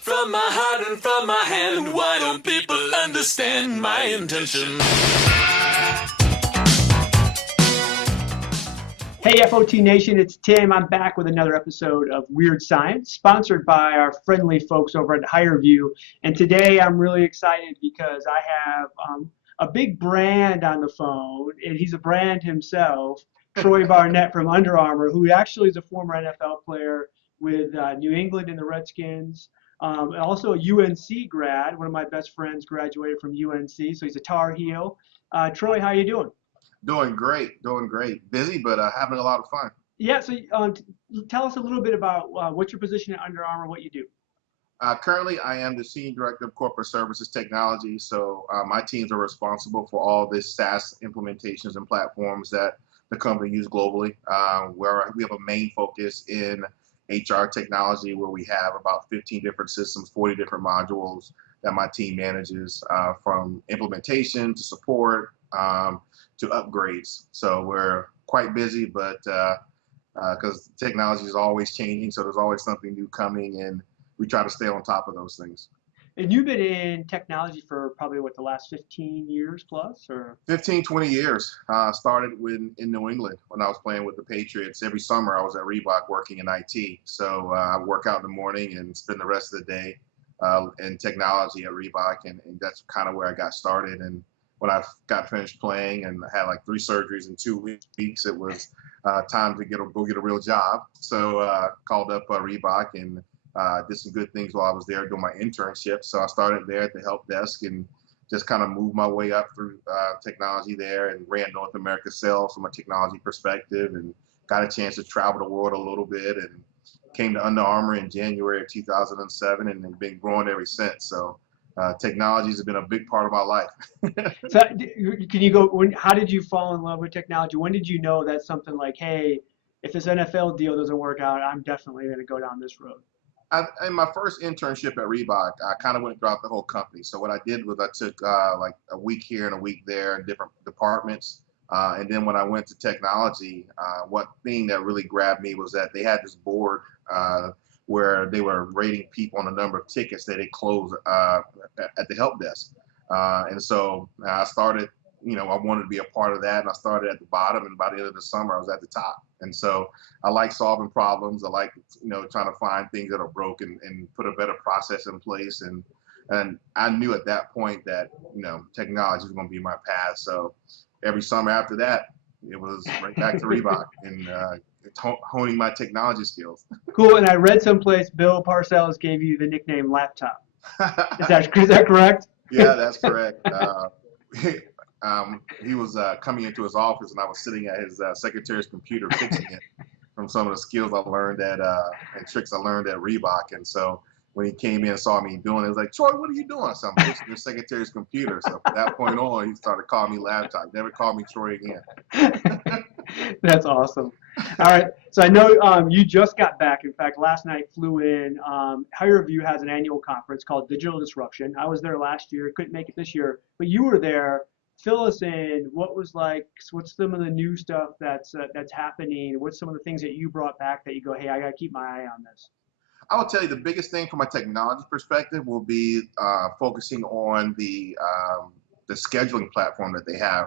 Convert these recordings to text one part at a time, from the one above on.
from my heart and from my hand. Why don't people understand my intention? Hey FOT Nation, it's Tim. I'm back with another episode of Weird Science, sponsored by our friendly folks over at HireVue. And today I'm really excited because I have a big brand on the phone, and he's a brand himself, Troy Barnett from Under Armour, who actually is a former NFL player with New England and the Redskins. And also a UNC grad. One of my best friends graduated from UNC, so he's a Tar Heel. Troy, how you doing? Doing great, doing great. Busy, but having a lot of fun. Yeah, so tell us a little bit about what's your position at Under Armour, what you do. Currently, I am the Senior Director of Corporate Services Technology, so my teams are responsible for all the SaaS implementations and platforms that the company uses globally, where we have a main focus in HR technology, where we have about 15 different systems, 40 different modules that my team manages, from implementation to support, to upgrades. So we're quite busy, but because technology is always changing, so there's always something new coming, and we try to stay on top of those things. And you've been in technology for probably, what, the last 15 years plus? Or 15, 20 years. Started in New England when I was playing with the Patriots. Every summer I was at Reebok working in IT. So I work out in the morning and spend the rest of the day in technology at Reebok, and that's kind of where I got started. And when I got finished playing and had like 3 surgeries in 2 weeks, it was time to go get a real job. So called up Reebok and did some good things while I was there doing my internship. So I started there at the help desk and just kind of moved my way up through technology there and ran North America sales from a technology perspective, and got a chance to travel the world a little bit, and came to Under Armour in January of 2007 and have been growing ever since. So technology has been a big part of my life. So can you go, how did you fall in love with technology? When did you know that's something like, hey, if this NFL deal doesn't work out, I'm definitely going to go down this road? In my first internship at Reebok, I kind of went throughout the whole company. So what I did was I took like a week here and a week there in different departments. And then when I went to technology, one thing that really grabbed me was that they had this board where they were rating people on the number of tickets that they closed at the help desk. And so I started, I wanted to be a part of that, and I started at the bottom, and by the end of the summer, I was at the top. And so I like solving problems. I like, trying to find things that are broken and put a better process in place. And I knew at that point that, technology was going to be my path. So every summer after that, it was right back to Reebok and honing my technology skills. Cool. And I read someplace Bill Parcells gave you the nickname Laptop. Is that correct? Yeah, that's correct. He was coming into his office, and I was sitting at his secretary's computer fixing it from some of the skills I learned at and tricks I learned at Reebok. And so when he came in and saw me doing it, he was like, "Troy, what are you doing?" I said, "I'm fixing your secretary's computer." So from that point on, he started calling me Laptop. Never called me Troy again. That's awesome. All right. So I know you just got back. In fact, last night flew in. HireVue has an annual conference called Vigil Disruption. I was there last year. Couldn't make it this year, but you were there. Fill us in. What's some of the new stuff that's happening? What's some of the things that you brought back that you go, hey, I got to keep my eye on this? I will tell you the biggest thing from a technology perspective will be focusing on the scheduling platform that they have.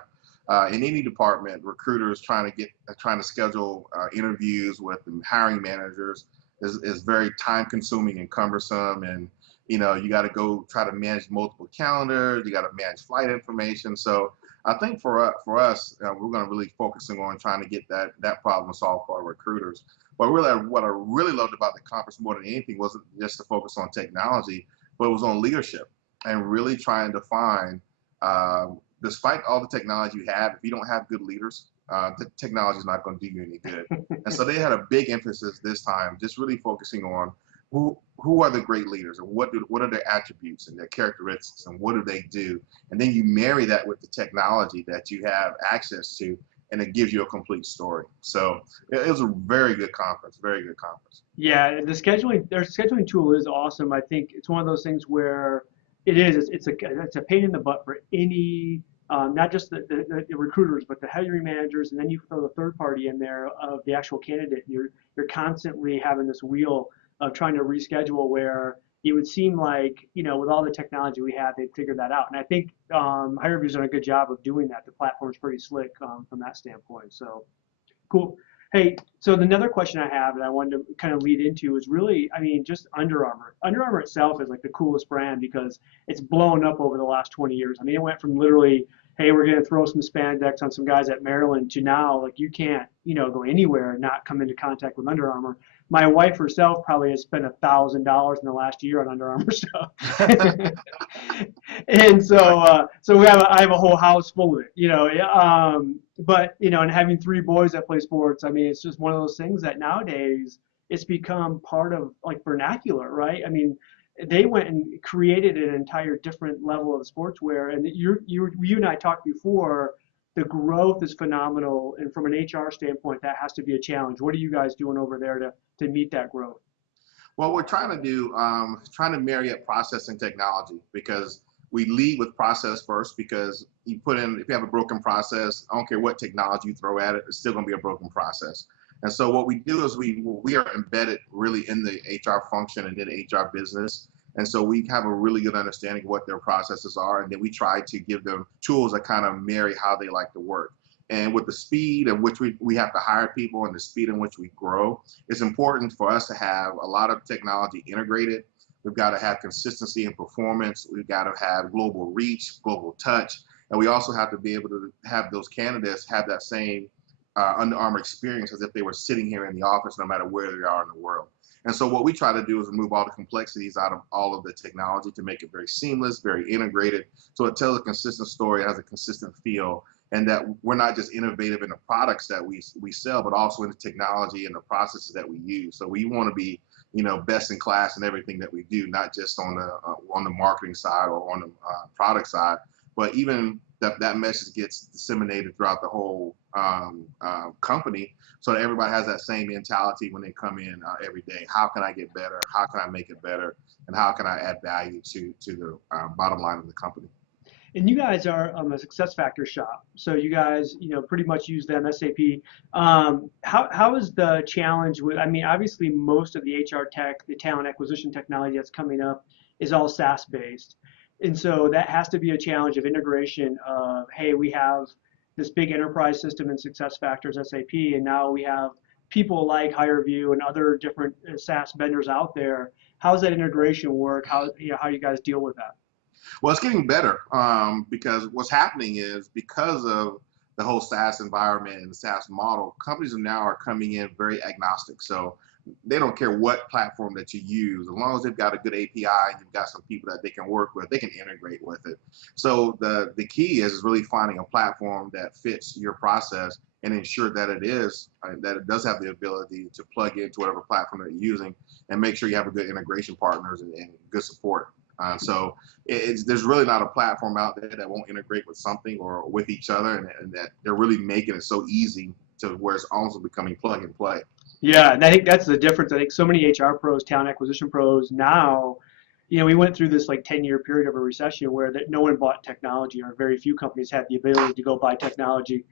In any department, recruiters trying to schedule interviews with hiring managers is very time consuming and cumbersome, and you got to go try to manage multiple calendars, you got to manage flight information. So I think for us, we're going to really focusing on trying to get that problem solved for our recruiters. But really, what I really loved about the conference more than anything wasn't just to focus on technology, but it was on leadership and really trying to find, despite all the technology you have, if you don't have good leaders, the technology is not going to do you any good. And so they had a big emphasis this time, just really focusing on who are the great leaders, and what are their attributes and their characteristics, and what do they do? And then you marry that with the technology that you have access to, and it gives you a complete story. So it was a very good conference, very good conference. Yeah, their scheduling tool is awesome. I think it's one of those things where it's a pain in the butt for any, not just the recruiters, but the hiring managers, and then you throw the third party in there of the actual candidate. You're constantly having this wheel of trying to reschedule where it would seem like, with all the technology we have, they'd figure that out. And I think HireView's done a good job of doing that. The platform's pretty slick from that standpoint. So cool. Hey, so another question I have that I wanted to kind of lead into is really, I mean, just Under Armour. Under Armour itself is like the coolest brand because it's blown up over the last 20 years. I mean, it went from literally, hey, we're going to throw some spandex on some guys at Maryland to now, like, you can't, go anywhere and not come into contact with Under Armour. My wife herself probably has spent $1,000 in the last year on Under Armour stuff. And so I have a whole house full of it, but and having three boys that play sports, I mean, it's just one of those things that nowadays it's become part of like vernacular, right? I mean, they went and created an entire different level of sportswear, and you and I talked before. The growth is phenomenal, and from an HR standpoint, that has to be a challenge. What are you guys doing over there to meet that growth? Well, we're trying to do, trying to marry up process and technology, because we lead with process first, because you put in, if you have a broken process, I don't care what technology you throw at it, it's still going to be a broken process. And so what we do is we are embedded really in the HR function and in the HR business. And so we have a really good understanding of what their processes are. And then we try to give them tools that kind of marry how they like to work. And with the speed at which we have to hire people and the speed in which we grow, it's important for us to have a lot of technology integrated. We've got to have consistency in performance. We've got to have global reach, global touch. And we also have to be able to have those candidates have that same Under Armour experience as if they were sitting here in the office, no matter where they are in the world. And so what we try to do is remove all the complexities out of all of the technology to make it very seamless, very integrated, so it tells a consistent story, it has a consistent feel, and that we're not just innovative in the products that we sell, but also in the technology and the processes that we use. So we want to be, best in class in everything that we do, not just on the marketing side or on the product side, but even that message gets disseminated throughout the whole company, so that everybody has that same mentality when they come in every day. How can I get better? How can I make it better? And how can I add value to the bottom line of the company? And you guys are a success factor shop, so you guys, pretty much use them, SAP. How is the challenge with? I mean, obviously, most of the HR tech, the talent acquisition technology that's coming up, is all SaaS based, and so that has to be a challenge of integration. Of hey, we have this big enterprise system in SuccessFactors, SAP, and now we have people like HireView and other different SaaS vendors out there. How does that integration work? How you guys deal with that? Well, it's getting better because what's happening is, because of the whole SaaS environment and the SaaS model, companies now are coming in very agnostic. So they don't care what platform that you use, as long as they've got a good API and you've got some people that they can work with, they can integrate with it. So the key is really finding a platform that fits your process and ensure that it does have the ability to plug into whatever platform that you're using, and make sure you have a good integration partners and good support. So there's really not a platform out there that won't integrate with something or with each other, and that they're really making it so easy to where it's also becoming plug and play. Yeah, and I think that's the difference. I think so many HR pros, talent acquisition pros now, we went through this like 10-year period of a recession where no one bought technology, or very few companies had the ability to go buy technology.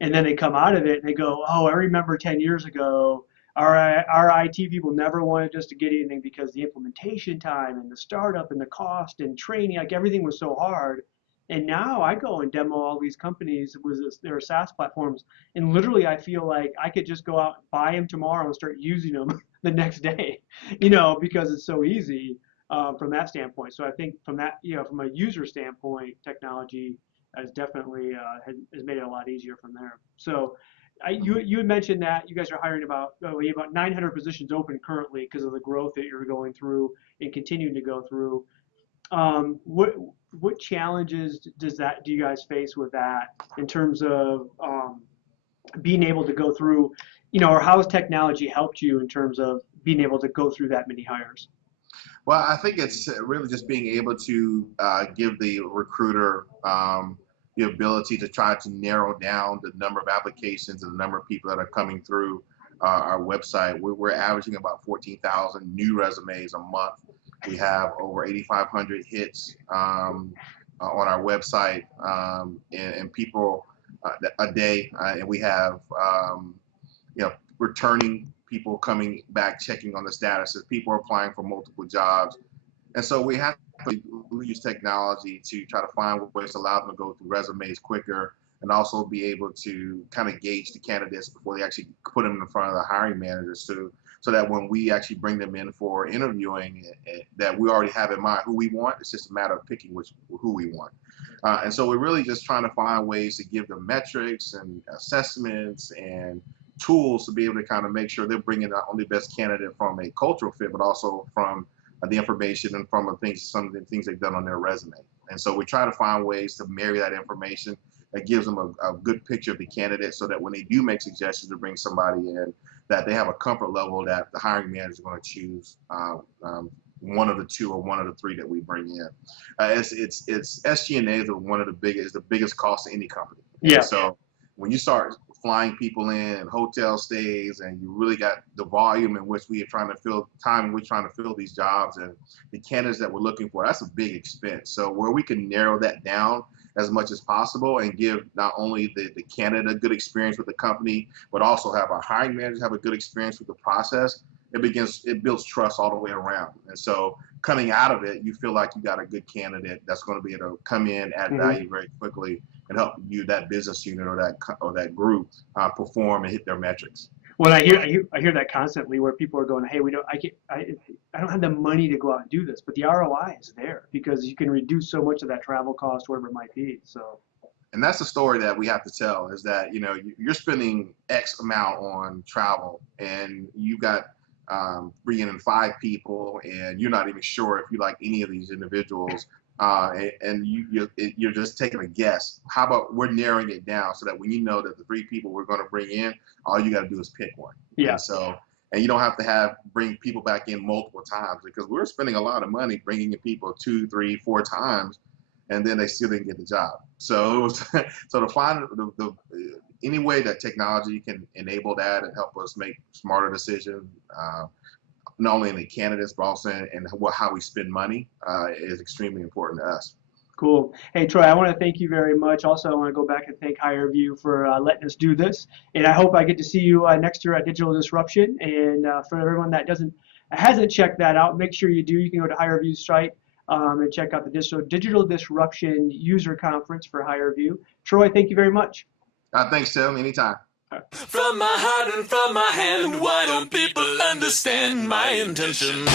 And then they come out of it and they go, oh, I remember 10 years ago, our IT people never wanted us to get anything because the implementation time and the startup and the cost and training, like everything was so hard. And now I go and demo all these companies with their SaaS platforms, and literally I feel like I could just go out, buy them tomorrow, and start using them the next day, because it's so easy from that standpoint. So I think from that, from a user standpoint, technology has definitely has made it a lot easier from there. So you had mentioned that you guys are hiring about 900 positions open currently because of the growth that you're going through and continuing to go through. What challenges do you guys face with that in terms of being able to go through, or how has technology helped you in terms of being able to go through that many hires? Well, I think it's really just being able to give the recruiter the ability to try to narrow down the number of applications and the number of people that are coming through our website. We're averaging about 14,000 new resumes a month. We have over 8,500 hits on our website and people a day, and we have returning people coming back, checking on the statuses. People are applying for multiple jobs. And so we have to use technology to try to find ways to allow them to go through resumes quicker and also be able to kind of gauge the candidates before they actually put them in front of the hiring managers too, so that when we actually bring them in for interviewing, that we already have in mind who we want. It's just a matter of picking who we want. And so we're really just trying to find ways to give them metrics and assessments and tools to be able to kind of make sure they're bringing not only the best candidate from a cultural fit, but also from the information and from some of the things they've done on their resume. And so we try to find ways to marry that information that gives them a good picture of the candidate, so that when they do make suggestions to bring somebody in, that they have a comfort level that the hiring manager is going to choose one of the two or one of the three that we bring in. It's SG&A is the biggest cost to any company. Yeah. And so when you start flying people in and hotel stays, and you really got the volume in which we are trying to fill these jobs and the candidates that we're looking for, that's a big expense. So where we can narrow that down as much as possible and give not only the candidate a good experience with the company, but also have our hiring managers have a good experience with the process, it builds trust all the way around. And so coming out of it, you feel like you got a good candidate that's going to be able to come in, add value very quickly, and help you, that business unit or that group, perform and hit their metrics. Well, I hear that constantly, where people are going, hey, I don't have the money to go out and do this, but the ROI is there because you can reduce so much of that travel cost, whatever it might be. So. And that's the story that we have to tell, is that, you're spending X amount on travel, and you got bringing in 5 people, and you're not even sure if you like any of these individuals, and you're just taking a guess. How about we're narrowing it down so that when you know that the 3 people we're going to bring in, all you got to do is pick one. Yeah. And you don't have to bring people back in multiple times, because we're spending a lot of money bringing in people 2, 3, 4 times, and then they still didn't get the job. So to find any way that technology can enable that and help us make smarter decisions, not only in the candidates, but also in how we spend money, is extremely important to us. Cool. Hey, Troy, I want to thank you very much. Also, I want to go back and thank HireVue for letting us do this. And I hope I get to see you next year at Digital Disruption. And for everyone that hasn't checked that out, make sure you do. You can go to HireVue's site and check out the Digital Disruption User Conference for HireVue. Troy, thank you very much. Thanks, Tim. Anytime. From my heart and from my hand, why don't people understand my intention?